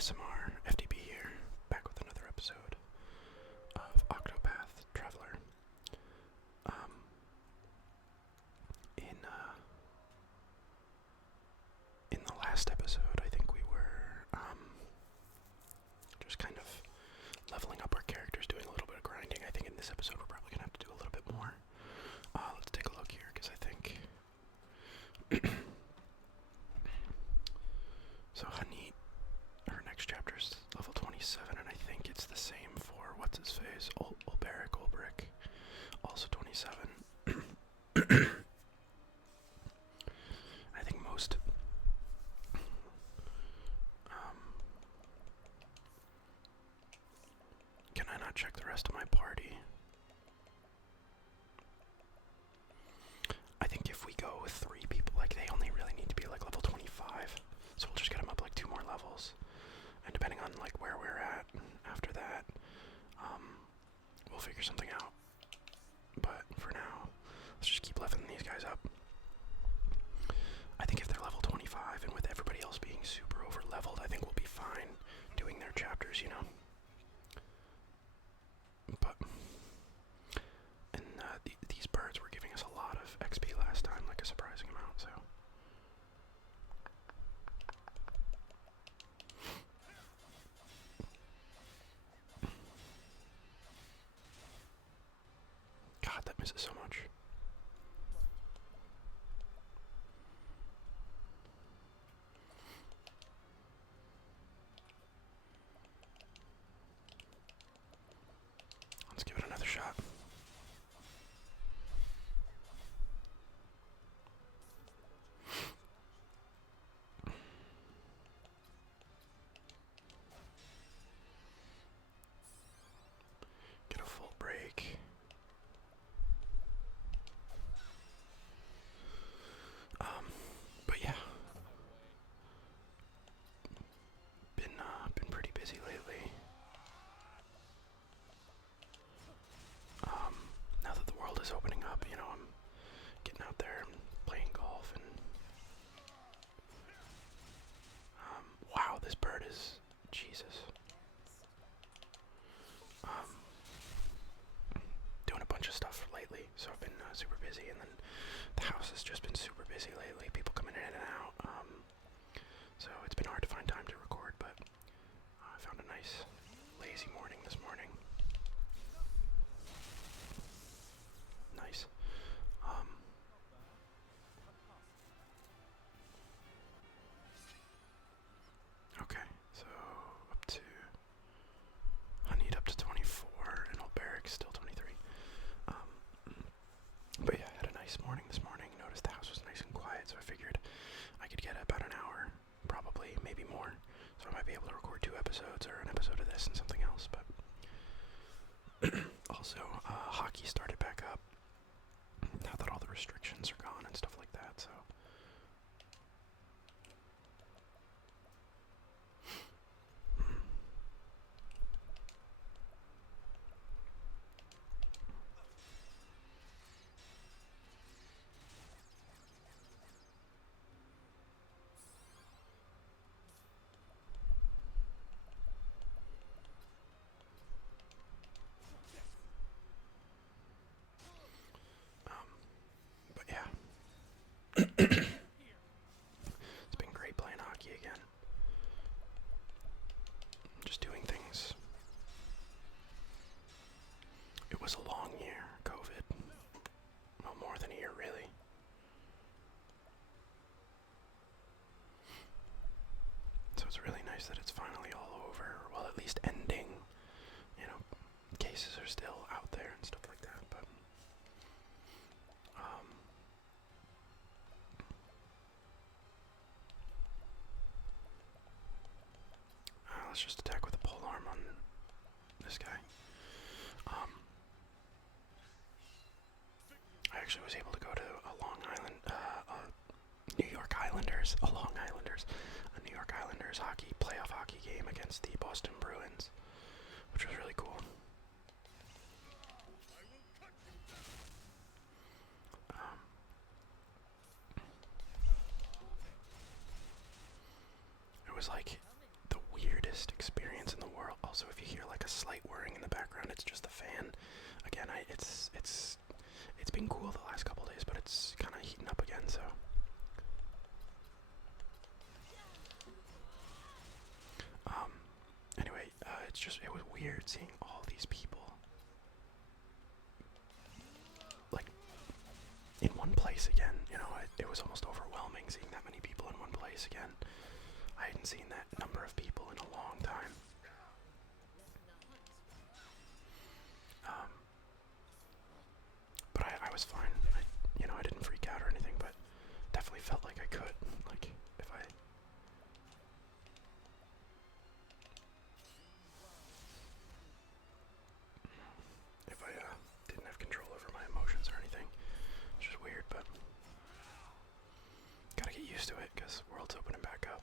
ASMR FDB here, back with another episode of Octopath Traveler. Um, in the last episode, I think we were just kind of leveling up our characters, doing a little bit of grinding. I think in this episode we're probably gonna have to do a little bit more. Let's take a look here, because I think so. Honey. Her next chapter is level 27, and I think it's the same for what's his face, Olberic, also 27. I think most. Can I not check the rest of my party? I think if we go with 3 people, like they only really need to be like level 25, so we'll just get them up like 2 more levels. And depending on like where we're at after that, we'll figure something out. But for now, let's just keep leveling these guys up. I think if they're level 25 and with everybody else being super over leveled, I think we'll be fine doing their chapters, you know. But and these birds were giving us a lot of XP last time, like a surprising amount. So. God, that misses so much. Let's give it another shot. Get a full break. But yeah, been pretty busy lately. Now that the world is opening up, you know, I'm getting out there and playing golf and wow, this bird is Jesus. Doing a bunch of stuff lately, so I've been super busy, and then the house has just been super busy lately. People coming in and out, so it's been hard to find time to record. But I found a nice lazy morning this morning. Nice. Okay, so up to Honeyed up to 24, and Olberic's still 23. But yeah, I had a nice morning this morning. Noticed the house was nice and quiet, so I figured I could get about an hour, probably, maybe more. So I might be able to record 2 episodes, or an episode of this and something else. But also, hockey started back up now that all the restrictions are gone and stuff like that. So. But yeah, it's been great playing hockey again. Just doing things. It was a long year, COVID. Well, more than a year, really. So it's really nice that it's finally all over, well, at least ending. You know, cases are still out there and stuff like that, but let's just attack with a polearm on this guy. I actually was able to go to a Long Island, New York Islanders, a New York Islanders playoff hockey game against the Boston Bruins, which was really cool. It was like the weirdest so if you hear like a slight whirring in the background, it's just the fan. Again, it's been cool the last couple days, but it's kind of heating up again, so. Anyway, it was weird seeing all these people, like, in one place again. You know, it was almost overwhelming seeing that many people in one place again. I hadn't seen that number of people in a long time. But I was fine. I didn't freak out or anything, but definitely felt like I could. Like, if I didn't have control over my emotions or anything. It's just weird, but gotta get used to it, because the world's opening back up.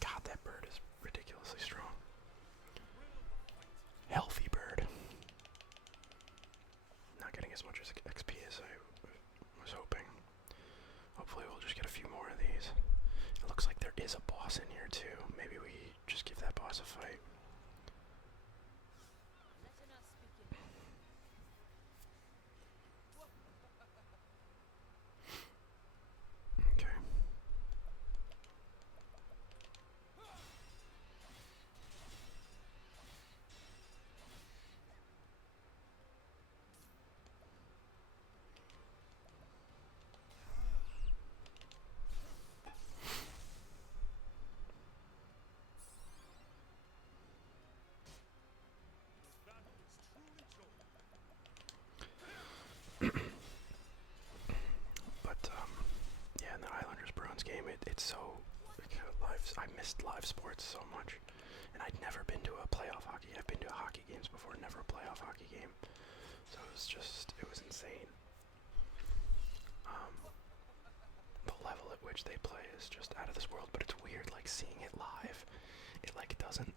God, that bird is ridiculously strong. Healthy bird. Not getting as much as XP as I was hoping. Hopefully we'll just get a few more of these. It looks like there is a boss in here too. Maybe we just give that boss a fight. Okay. But yeah, in the Islanders Bruins game, it's so I missed live sports so much, and I'd never been to a playoff hockey. I've been to hockey games before, never a playoff hockey game. So it was insane. The level at which they play is just out of this world, but it's weird, like, seeing it live. It, like, doesn't,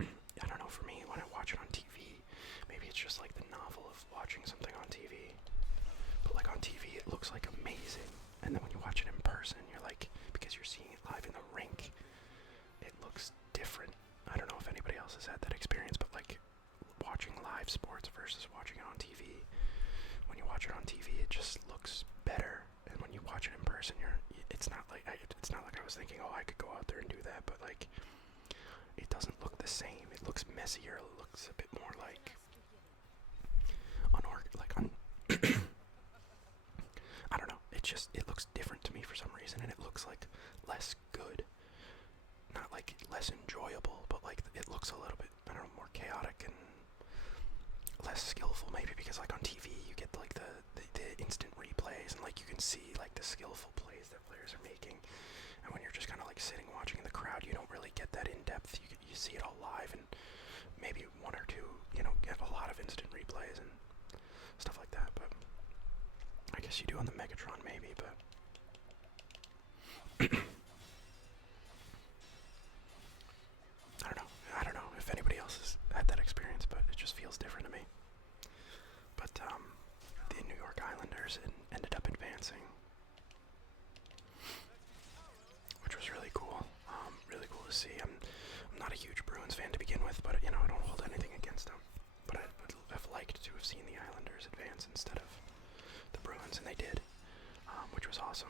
I don't know, for me, when I watch it on TV, maybe it's just, like, the novel of watching something on TV. But, like, on TV, it looks, like, amazing. And then when you watch it in person, you're like, because you're seeing it live in the rink, it looks different. I don't know if anybody else has had that experience, but, like, watching live sports versus watching it on TV, when you watch it on TV, it just looks better. And when you watch it in person, it's not like I was thinking, oh, I could go out there and do that, but, like, it doesn't look the same. It looks messier. It looks a bit more like I don't know. It looks different to me for some reason, and it looks like less good. Not like less enjoyable, but like it looks a little bit, I don't know, more chaotic and less skillful, maybe, because like on TV you get like the instant replays, and like you can see like the skillful plays that players are making. And when you're just kind of like sitting watching in the crowd, you don't really get that in depth. You see it all live, and maybe one or two, get a lot of instant replays and stuff like that. But I guess you do on the Megatron, maybe. But I don't know if anybody else has had that experience, but it just feels different to me. But the New York Islanders ended up advancing, which was really cool. Really cool to see. I'm not a huge Bruins fan to begin with, but I don't hold anything against them. But I would have liked to have seen the Islanders advance instead of the Bruins, and they did, which was awesome.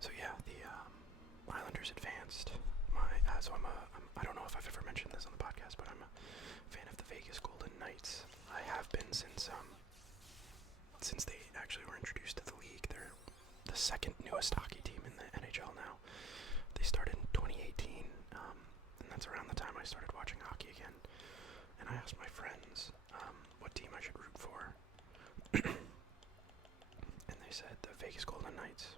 So yeah, the Islanders advanced. I don't know if I've ever mentioned this on the podcast, but I'm a fan of the Vegas Golden Knights. I have been since they actually were introduced to the league. They're the second newest hockey team in the NHL now. They started in 2018, and that's around the time I started watching hockey again. And I asked my friends what team I should root for, and they said the Vegas Golden Knights.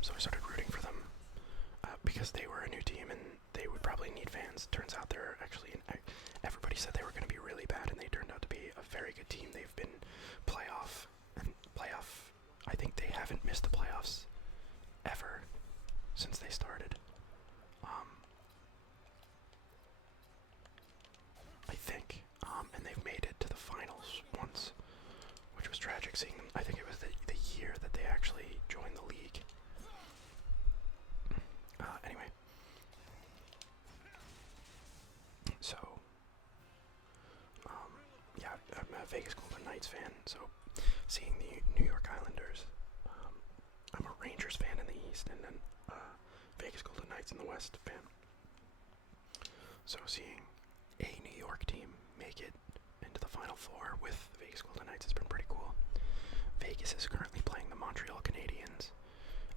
So I started rooting for them because they were a new team and they would probably need fans. Turns out they're actually an everybody said they were going to be really bad, and they turned out to be a very good team. They've been playoff. I think they haven't missed the playoffs ever since they started. I think, and they've made it to the finals once, which was tragic seeing them. I think it was the year that they actually joined the league. Anyway, so, yeah, I'm a Vegas Golden Knights fan, so seeing the New York Islanders, I'm a Rangers fan in the East, and then Vegas Golden Knights in the West fan. So seeing a New York team make it into the Final Four with the Vegas Golden Knights has been pretty cool. Vegas is currently playing the Montreal Canadiens.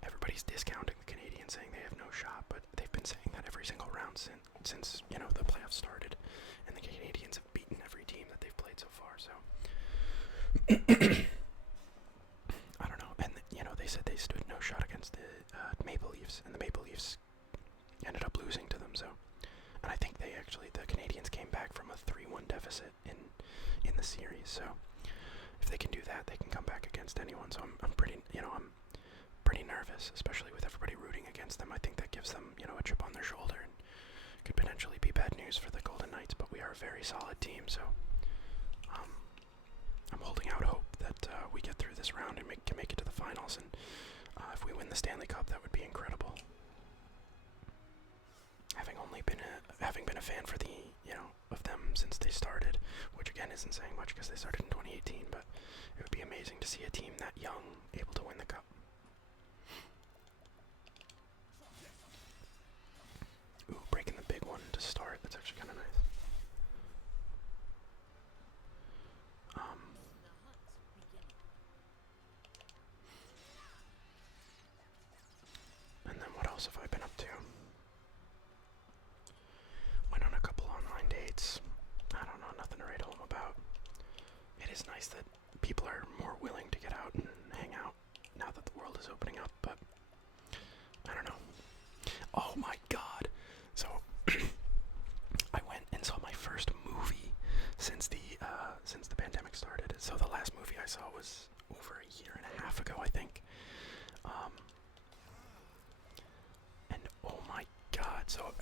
Everybody's discounting the Canadiens, saying they have no shot, but they've been saying that every single round since the playoffs started, and the Canadiens have beaten every team that they've played so far. So I don't know, and they said they stood no shot against the Maple Leafs, and the Maple Leafs ended up losing to them. So, and I think the Canadiens came back from a 3-1 deficit in the series. So if they can do that, they can come back against anyone. So I'm pretty nervous, especially with everybody rooting against them. I think that gives them, a chip on their shoulder, and could potentially be bad news for the Golden Knights, but we are a very solid team, so I'm holding out hope that we get through this round and can make it to the finals, and if we win the Stanley Cup, that would be incredible. Having been a fan for of them since they started, which again isn't saying much because they started in 2018, but it would be amazing to see a team that young able to win the cup. Ooh, breaking the big one to start. That's actually kind of nice. And then what else have I been up to? Went on a couple online dates. I don't know, nothing to write home about. It is nice that people are more willing to get out and hang out now that the world is opening up, but I don't know. Oh my god. So I went and saw my first movie since the pandemic started. So the last movie I saw was over a year and a half ago, I think. And oh my god, so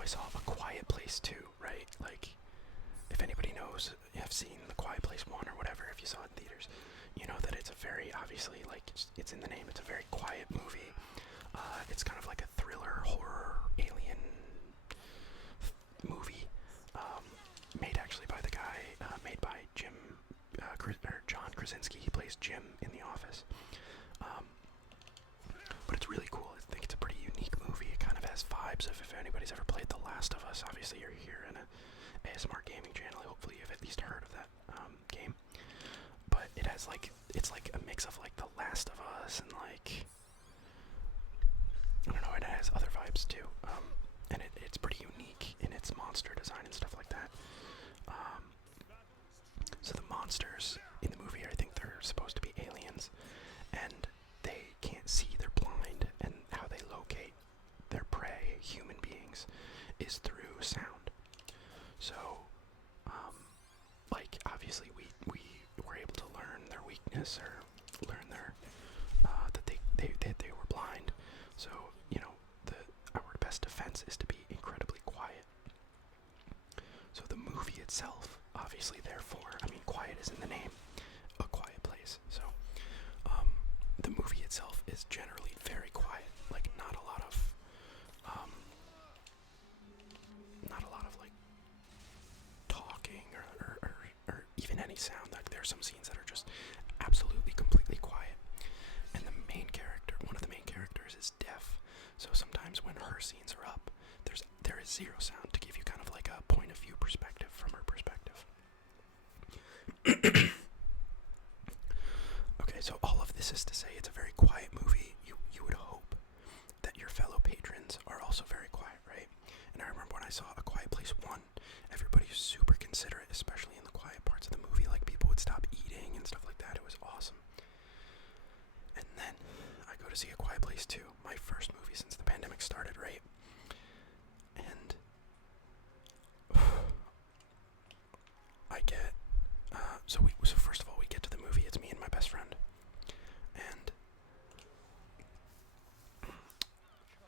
I saw A Quiet Place 2, right? Like, if anybody knows, you have seen The Quiet Place 1 or whatever, if you saw it in theaters, you know that it's a very, obviously, like, it's in the name, it's a very quiet movie. It's kind of like a thriller, horror, alien movie, made actually by the guy, made by John Krasinski. He plays Jim in The Office. But it's really cool. I think it's a pretty unique movie. It kind of has vibes of if anybody's ever played The Last of Us. Obviously, you're here in a ASMR gaming channel. Hopefully, you've at least heard of that game. But it has it's like a mix of like The Last of Us and like, I don't know, it has other vibes too. And it's pretty unique in its monster design and stuff like that. So the monsters in the movie, I think they're supposed to be aliens, and they can't see, they're blind, and how they locate their prey, human beings, is through sound. So, like, obviously we were able to learn their weakness, or learn their, that they were blind. So, our best defense is to be incredibly quiet. So the movie itself, obviously, therefore, quiet is in the name, A Quiet Place. So, the movie itself is generally very quiet, like not a lot of like talking or even any sound. Like there are some scenes that are just absolutely completely quiet, and one of the main characters is deaf. So sometimes when her scenes are up, there is zero sound to give you kind of like a point of view perspective from her perspective. Okay, so all of this is to say it's a very quiet movie. You would hope that your fellow patrons are also very quiet, right? And I remember when I saw A Quiet Place 1, everybody was super considerate, especially in the quiet parts of the movie. Like, people would stop eating and stuff like that. It was awesome. And then I go to see A Quiet Place 2, my first movie since the pandemic started, right? And get, so first of all, we get to the movie. It's me and my best friend, and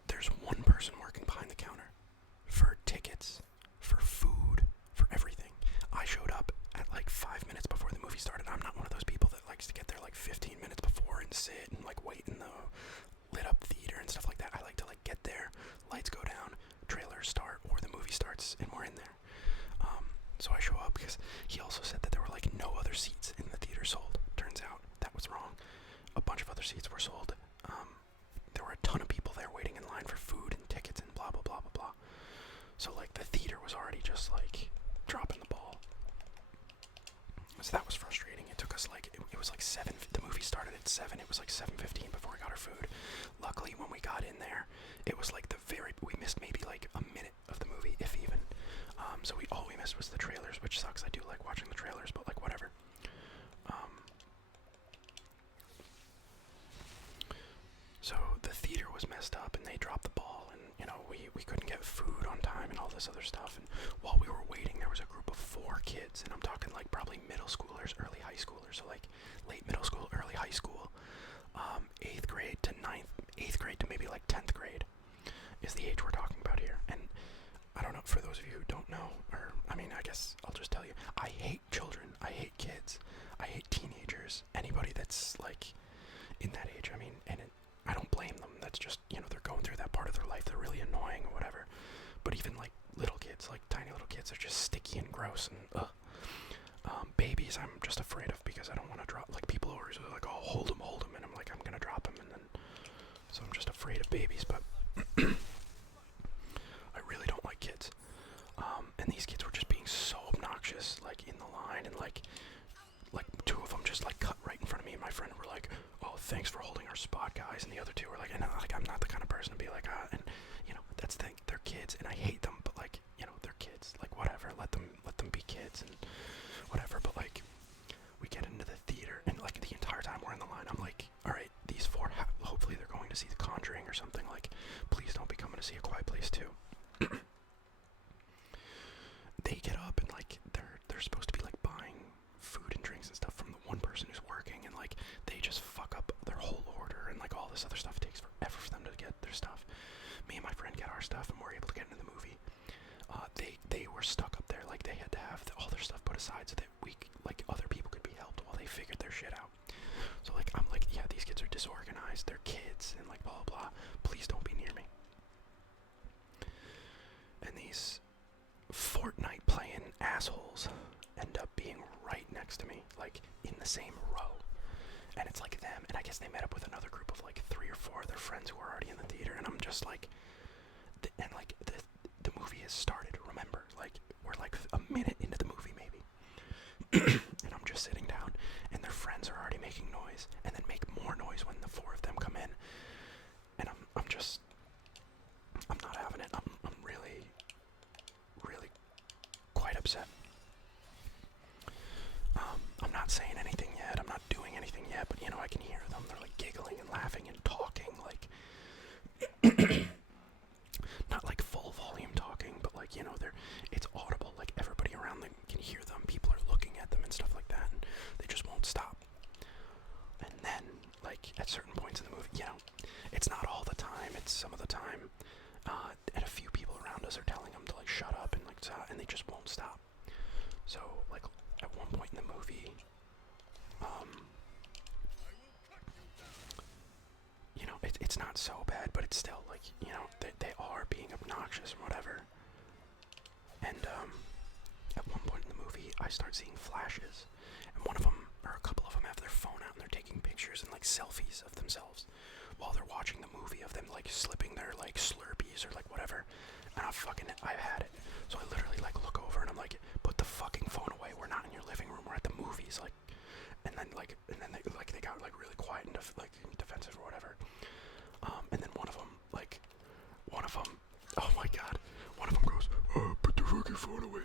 there's one person working behind the counter for tickets, for food, for everything. I showed up at like 5 minutes before the movie started. I'm not one of those people that likes to get there like 15 minutes before and sit and like wait in the lit up theater and stuff like that. I like to like get there, lights go down, trailers start, or the movie starts, and we're in there. So I show up because he also said that there were like no other seats in the theater sold. Turns out that was wrong. A bunch of other seats were sold. There were a ton of people there waiting in line for food and tickets and blah blah blah blah blah. So like the theater was already just like dropping the ball. So that was frustrating. It took us like it was like 7. The movie started at 7. It was like 7:15 before we got our food. Luckily, when we got in there, it was like we missed maybe like a minute of the movie, if even. So all we missed was the trailers, which sucks. I do like watching the trailers, but like whatever. So the theater was messed up, and they dropped the ball, and you know we couldn't get food on time and all this other stuff. And while we were waiting, there was a group of 4 kids, and I'm talking like probably middle schoolers, early high schoolers, so like late middle school, early high school, 8th grade to 8th grade to maybe like 10th grade is the age we're talking about here. And I don't know, for those of you who don't know, or I mean, I guess I'll just tell you, I hate children, I hate kids, I hate teenagers, anybody that's like in that age. I mean, and I don't blame them. That's just, you know, they're going through that part of their life. They're really annoying or whatever. But even like little kids, like tiny little kids, are just sticky and gross and ugh. Babies, I'm just afraid of because I don't want to drop. Like people are always like, oh, hold him, and I'm like, I'm gonna drop him, and then so I'm just afraid of babies. But I really don't like kids. And these kids were just being so obnoxious, like in the line, and like 2 of them just like cut right in front of me and my friend were like, oh, thanks for holding our spot, guys. And the other 2 were like, and like I'm not the kind of person to be like, and you know, that's the thing, they're kids, and I hate them, but like, you know, they're kids, like whatever, let them be kids and whatever. But like, we get into the theater, and like the entire time we're in the line, I'm like, all right, these 4, hopefully they're going to see The Conjuring or something. Like, please don't be coming to see A Quiet Place 2. They get up and like they're supposed to be like buying food and drinks and stuff from the one person who's working, and like they just fuck up their whole order, and like all this other stuff takes forever for them to get their stuff. Me and my friend get our stuff, and we're able to get into the movie. They were stuck up there, like they had to have all their stuff put aside so that like other people could be helped while they figured their shit out. So like I'm like, yeah, these kids are disorganized, they're kids, and like blah blah blah. Please don't be near me. And these Fortnite playing assholes end up being right next to me, like in the same row. And it's like them, and I guess they met up with another group of like 3 or 4 of their friends who were already in the theater, and I'm just like, and like the movie has started, remember, like we're like a minute into the movie maybe. And I'm just sitting down, and their friends are already making noise, and then make more noise when the 4 of them come in. And I'm not having it. I'm really quite upset. I'm not saying anything yet, I'm not doing anything yet, but you know, I can hear them. They're like giggling and laughing and talking, like not like full volume talking, but like, you know, it's audible, like everybody around them can hear them, people are looking at them and stuff like that, and they just won't stop. And then, like, at certain points in the movie, you know, it's not all the time, it's some of the time, and a few people around us are telling them to like shut up and like stop, and they just won't stop. So like at one point in the movie, you know, it's not so bad, but it's still like, you know, they are being obnoxious and whatever. And at one point in the movie, I start seeing flashes, and one of them, or a couple of them, have their phone out and they're taking pictures and like selfies of themselves while they're watching the movie, of them like slipping their like Slurpees or like whatever. And I've had it. So I literally like look over and I'm like, put the fucking phone away. We're not in your living room. We're at the movies. Like, and then they got like really quiet and defensive or whatever. And then one of them, oh my god, one of them goes, oh, put the fucking phone away,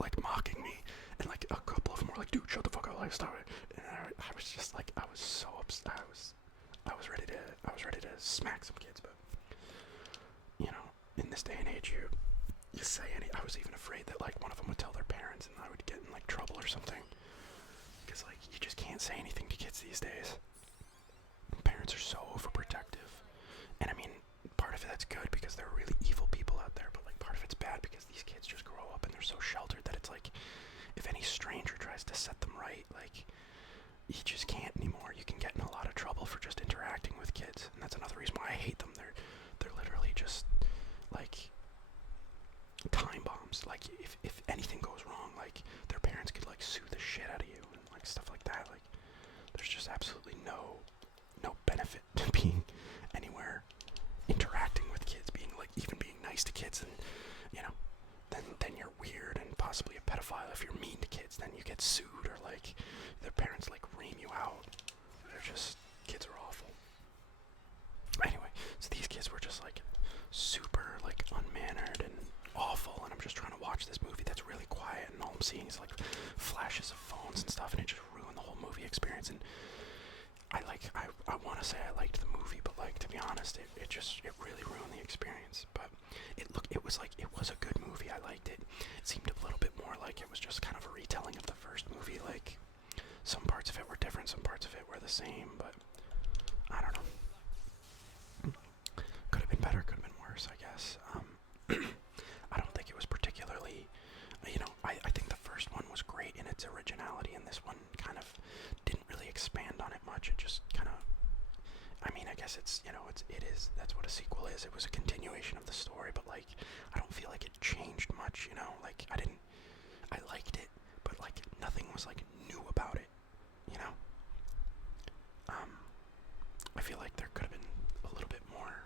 like mocking me. And like a couple of them were like, dude, shut the fuck up, like stop it. And I was just like, I was so upset. I was ready to smack some kids, but you know, in this day and age, you to say any. I was even afraid that like one of them would tell their parents and I would get in like trouble or something. Because like you just can't say anything to kids these days. Parents are so overprotective. And I mean, part of that's good because there are really evil people out there, but like part of it's bad because these kids just grow up and they're so sheltered that it's like if any stranger tries to set them right, like you just can't anymore. You can get in a lot of trouble for just interacting with kids, and that's another reason why I hate them. They're literally just like time bombs. Like if anything goes wrong, like their parents could like sue the shit out of you and like stuff like that. Like there's just absolutely no benefit to being anywhere interacting with kids, being like even being nice to kids, and you know, then you're weird and possibly a pedophile. If you're mean to kids, then you get sued or like their parents like ream you out. They're just kids are awful. Anyway, so these kids were just like super like unmannered and awful, and I'm just trying to watch this movie that's really quiet, and all I'm seeing is like flashes of phones and stuff, and it just ruined the whole movie experience. And I want to say I liked the movie, but like to be honest, it really ruined the experience. But it was a good movie. I liked it. It seemed a little bit more like it was just kind of a retelling of the first movie. Like some parts of it were different, some parts of it were the same, but I don't know. Could have been better, could have been worse, I guess. I don't think it was particularly, I think the first one was great in its originality, and this one kind of didn't really expand on it much. It just kind of, I guess that's what a sequel is. It was a continuation of the story, but like, I don't feel like it changed much, like I liked it, but like nothing was like new about it, I feel like there could have been a little bit more,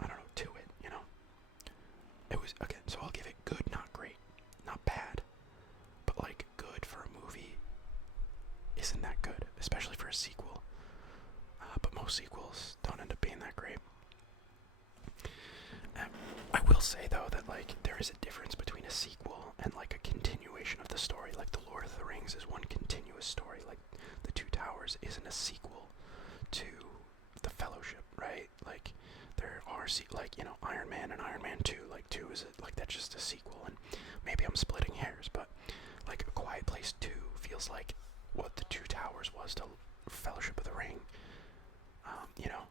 I don't know, to it, It was, again, so I'll give it good, not great, not bad, but like good for a movie isn't that good, especially for a sequel. But most sequels don't end up being that great. I will say though that like there is a difference between a sequel and like a continuation of the story. Like The Lord of the Rings is one continuous story. Like The Two Towers isn't a sequel to The Fellowship, right? Like there are Iron Man and Iron Man 2. Like 2 is like that's just a sequel, and maybe I'm splitting hairs, but like A Quiet Place 2 feels like what The Two Towers was to Fellowship of the Ring.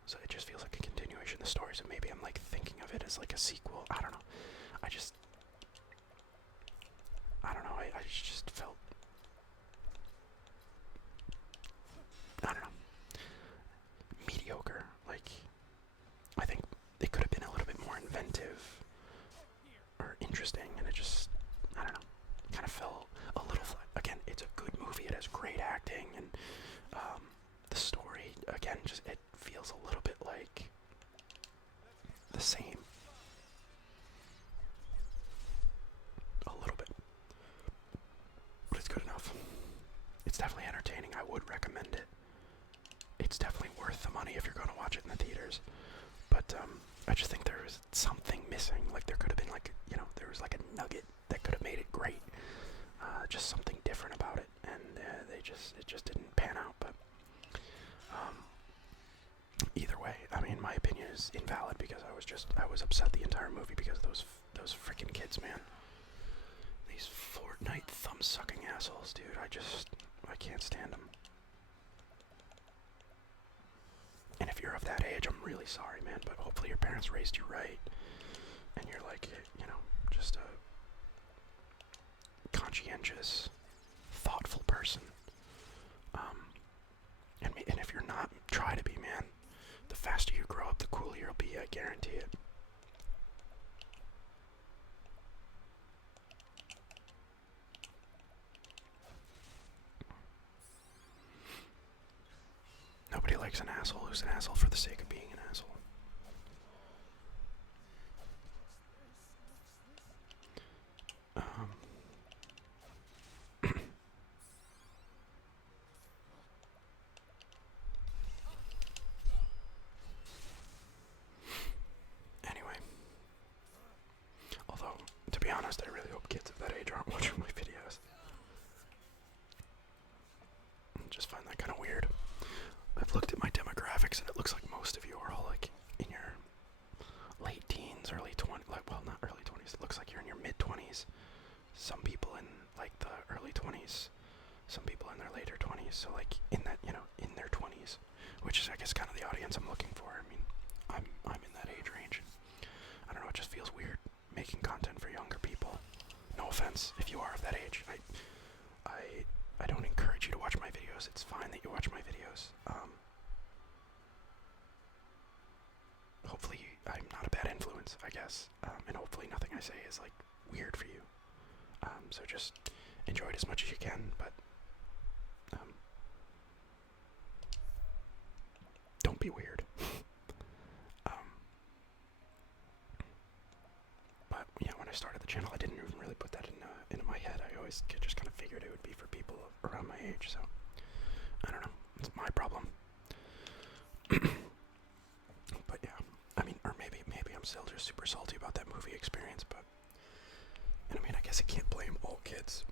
So it just feels like a continuation of the story, so maybe I'm like thinking of it as like a sequel. I don't know. I don't know, I just felt, I don't know, mediocre. Like, I think it could have been a little bit more inventive or interesting, and it just, I don't know, kind of fell a little flat. Again, it's a good movie, it has great acting, and the story, again, just it feels a little bit like the same. A little bit. But it's good enough. It's definitely entertaining. I would recommend it. It's definitely worth the money if you're going to watch it in the theaters. But I just think there was something missing. Like there could have been like, there was like a nugget that could have made it great. Just something different about it. And it just didn't pan out. But either way, my opinion is invalid because I was upset the entire movie because of those freaking kids, man. These Fortnite thumb-sucking assholes, dude. I can't stand them. And if you're of that age, I'm really sorry, man, but hopefully your parents raised you right, and you're like, just a conscientious, thoughtful person. And if you're not, try to be, man. The faster you grow up, the cooler you'll be, I guarantee it. Nobody likes an asshole who's an asshole for the sake of being an asshole. Anyway. Although, to be honest, I really hope kids of that age aren't watching my videos. I just find that kind of weird. I've looked at my demographics and it looks like most of you are all like in your late teens, early 20s, not early 20s. It looks like some people in like the early 20s, some people in their later 20s, so like in that, in their 20s, which is I guess kind of the audience I'm looking for. I mean, I'm in that age range. I don't know, it just feels weird making content for younger people. No offense if you are of that age. I don't encourage you to watch my videos. It's fine that you watch my videos. Hopefully I'm not a bad influence, I guess. And hopefully nothing I say is like weird for you. So just enjoy it as much as you can, but don't be weird. But yeah, when I started the channel, I didn't even really put that into my head. I always just kind of figured it would be for people around my age. So I don't know. It's my problem. But yeah, I mean, or maybe I'm still just super salty about that movie experience. But and I mean, I guess I can't blame all kids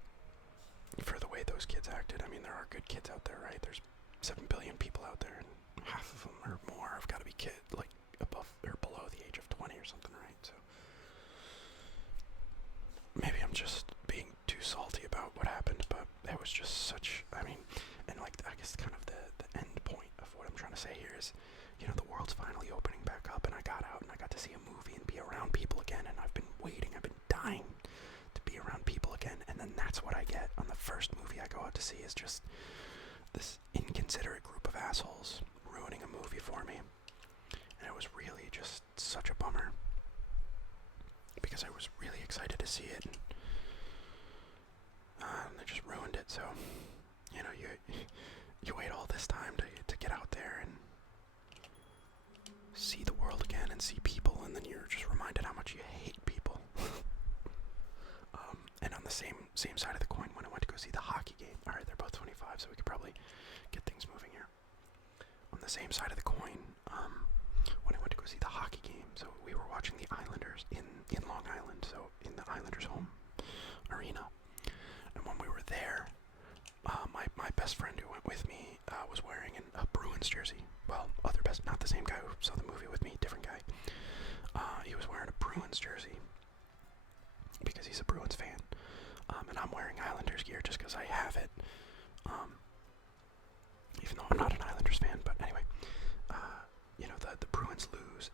for the way those kids acted. I mean, there are good kids out there, right? There's 7 billion people out there, and half of them or more have got to be like above or below the age of 20 or something, right? So maybe I'm just being too salty about what happened, but it was just such, I mean, and like, I guess kind of the end point of what I'm trying to say here is, the world's finally opening back up, and I got out and I got to see a movie and be around people again, and I've been waiting, I've been dying to be around people again, and then that's what I get on the first movie I go out to see is just this inconsiderate group of assholes ruining a movie for me, and it was really just such a bummer, because I was really excited to see it, and they just ruined it. So, you wait all this time to get out there and see the world again and see people, and then you're just reminded how much you hate people. And on the same side of the coin, when I went to go see the hockey game, alright, they're both 25, so we could probably get things moving here. On the same side of the coin, when I went to go see the hockey game, so we were watching the Islanders in Long Island, so in the Islanders' home arena. And when we were there, my best friend who went with me was wearing a Bruins jersey. Well, not the same guy who saw the movie with me, different guy. He was wearing a Bruins jersey because he's a Bruins fan. And I'm wearing Islanders gear just because I have it. Even though I'm not an Islanders fan, but anyway. The Bruins lose,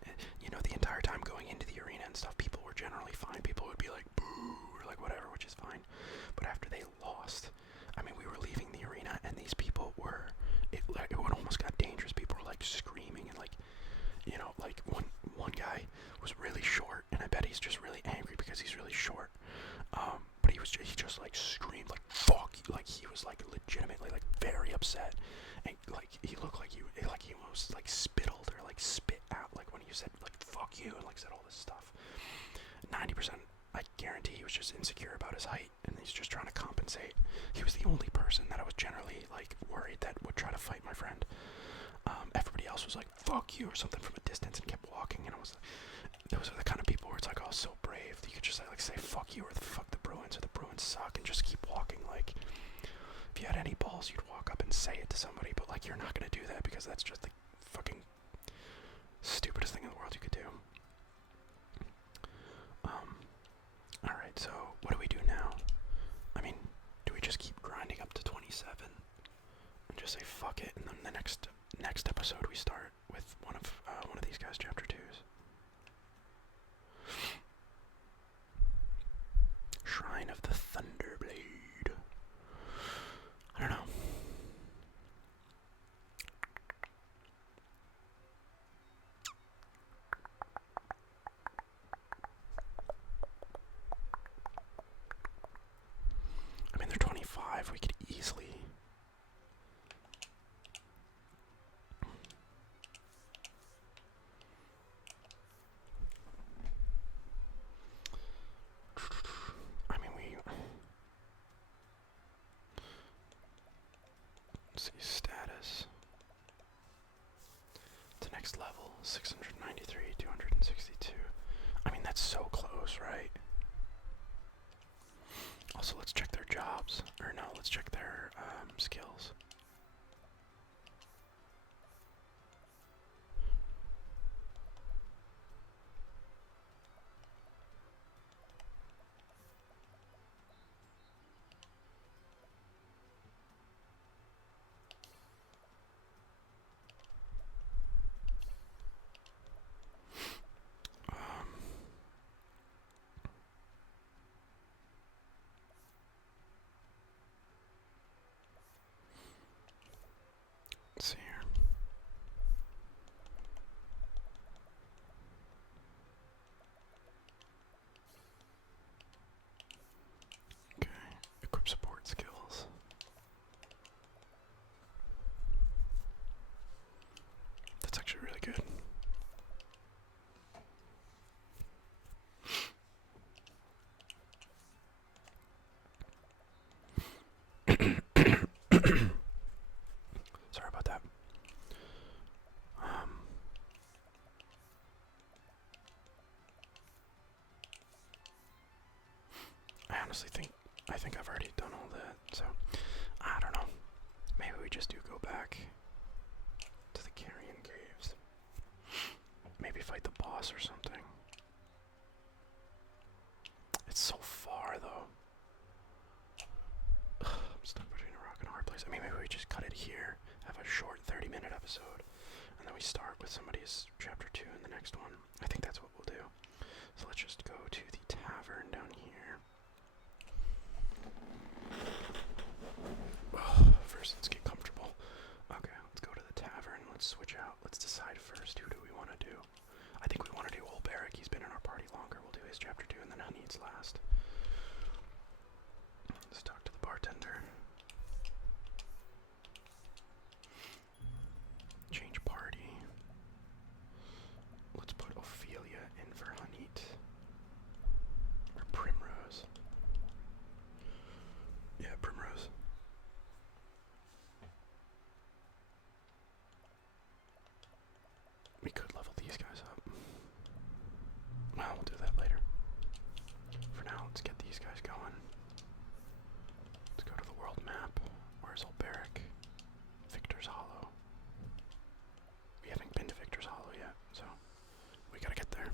the entire time going into the arena and stuff, people were generally fine. People would be like, boo, or like whatever, which is fine. But after they lost, I mean, we were leaving the arena, and these people were, it almost got dangerous. People were like screaming, and like one guy was really short, and I bet he's just really angry because he's really short. But he just like screamed like, fuck you, like he was like legitimately like very upset. And like he looked like he almost like spittled or like spit out like when he said like fuck you and like said all this stuff. 90% I guarantee he was just insecure about his height and he's just trying to compensate. He was the only person that I was generally like worried that would try to fight my friend. Everybody else was like fuck you or something from a distance and kept walking, and those are the kind of people where it's like, oh, so brave. You could just like say fuck you or the fuck the Bruins or the Bruins suck and just keep walking. Like if you had any balls, you'd walk up and say it to somebody, but like you're not gonna do that because that's just the fucking stupidest thing in the world you could do. Alright, so what do we do now? I mean, do we just keep grinding up to 27 and just say fuck it, and then the next episode we start with one of these guys' chapter 2s? Shrine of the Thunderblade. I don't know. I mean, they're 25. We could easily... Let's see, status. To next level, 693, 262. I mean, that's so close, right? Also, let's check their jobs. Or no, let's check their skills. honestly think I've already done all that, so I don't know. Maybe we just do go back to the Carrion Caves. Maybe fight the boss or something. It's so far though. I'm stuck between a rock and a hard place. I mean, maybe we just cut it here, have a short 30-minute episode, and then we start with somebody's chapter 2 in the next one. I think that's what we'll do. So let's just go to the tavern down here. First, let's get comfortable. Okay, let's go to the tavern. Let's switch out. Let's decide first, who do we want to do? I think we want to do Olberic. He's been in our party longer. We'll do his chapter 2 and then Honey's last. Let's talk to the bartender. Change party. Let's put Ophelia in for Honeyt. Or Primrose. Yeah, Primrose. We could level these guys up. Well, we'll do that later. For now, let's get these guys going. Let's go to the world map. Where's Olberic? Victor's Hollow. We haven't been to Victor's Hollow yet, so we gotta get there.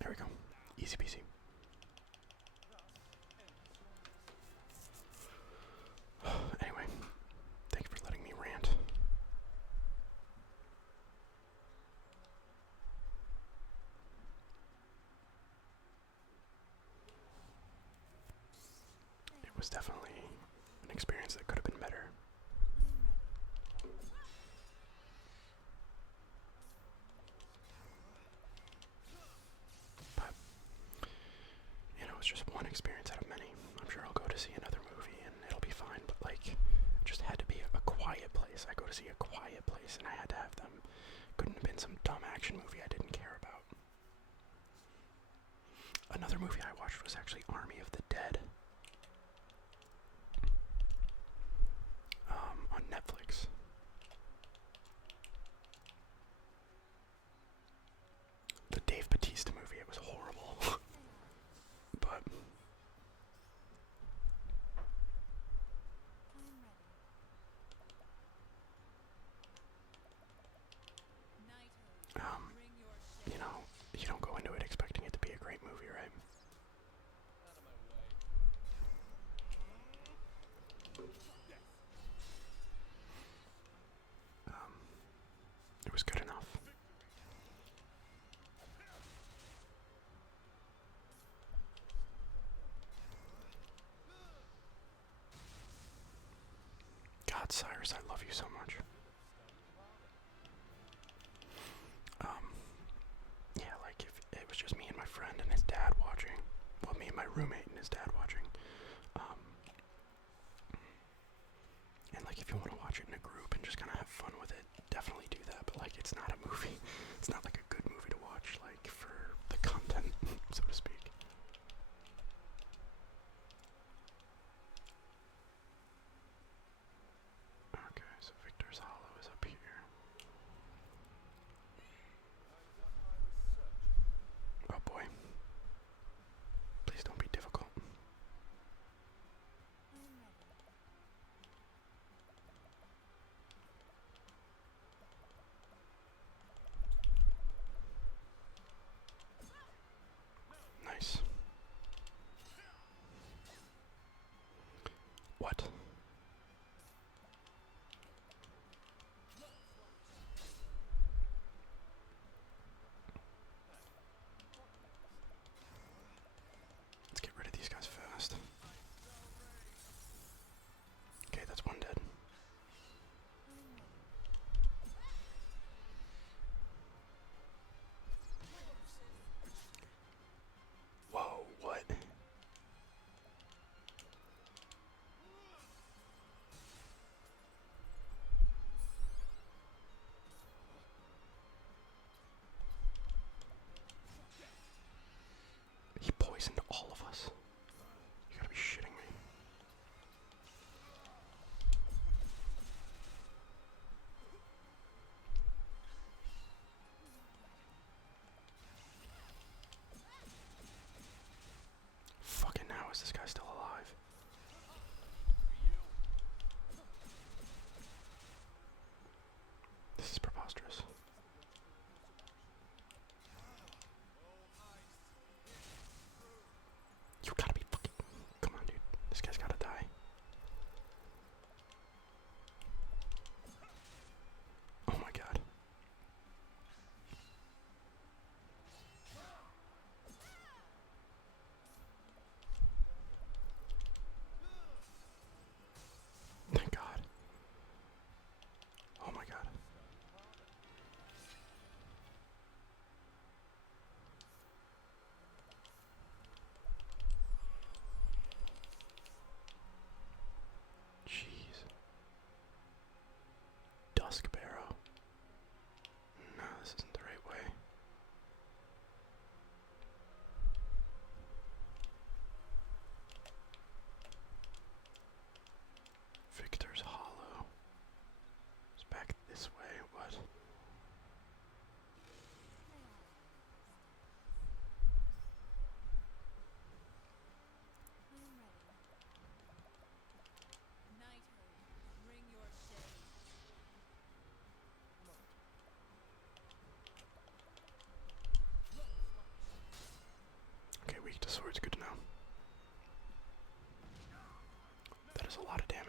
There we go. Easy peasy. Anyway, thank you for letting me rant. It was definitely an experience that could have been better. But, you know, it's just one experience out of many. I'm sure I'll go to see another movie and it'll be fine, but like, it just had to be a quiet place. I go to see a quiet place and I had to have them. Couldn't have been some dumb action movie I didn't care about. Another movie I watched was actually Army of the Dead. On Netflix. The Dave Bautista movie, it was horrible. But you know, you don't go into it expecting it to be a great movie, right? It was good enough. God, Cyrus, I love you so much. Yeah, like if it was just me and my friend and his dad watching, well, me and my roommate and his dad watching, and like if you want to watch it in a group and just kind of have fun with it, definitely do that. But like, it's not a movie. It's not like a good movie to watch, like for the content, so to speak. Okay, so Victor's weak to swords, good to know. That is a lot of damage.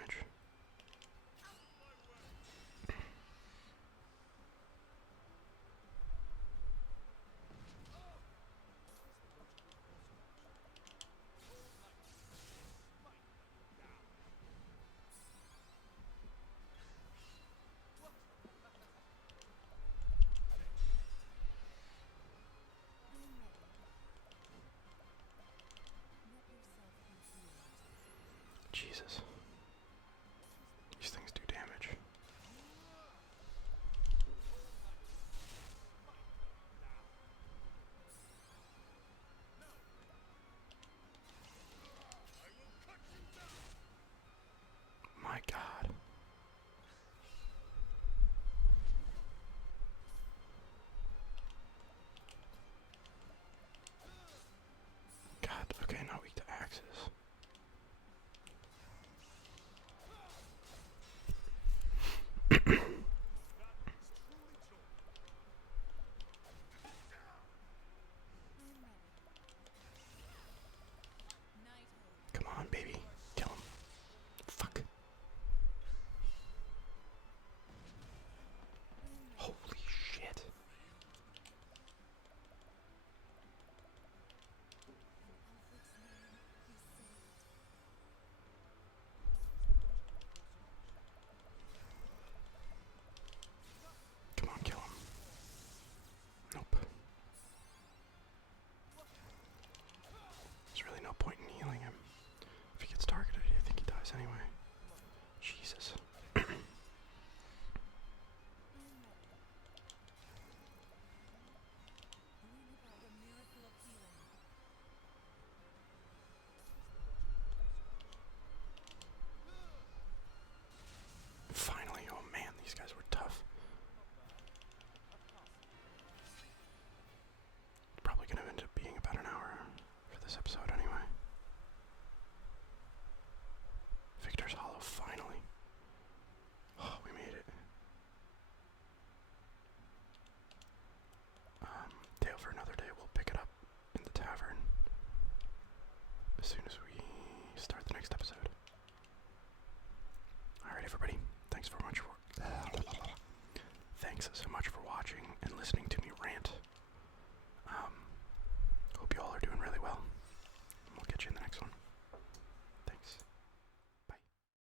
Jesus. These things do damage. My God. God, okay, not weak to axes. Come on, baby. Kill him. Fuck. Holy shit. Come on, kill him. Nope. There's really no point in healing him. If he gets targeted, I think he dies anyway. Jesus. Finally, oh man, these guys were tough. Probably gonna end up being about an hour for this episode anyway. Victor's Hollow, finally. Oh, we made it. Tale for another day. We'll pick it up in the tavern as soon as we start the next episode. Alright, everybody. Thanks so much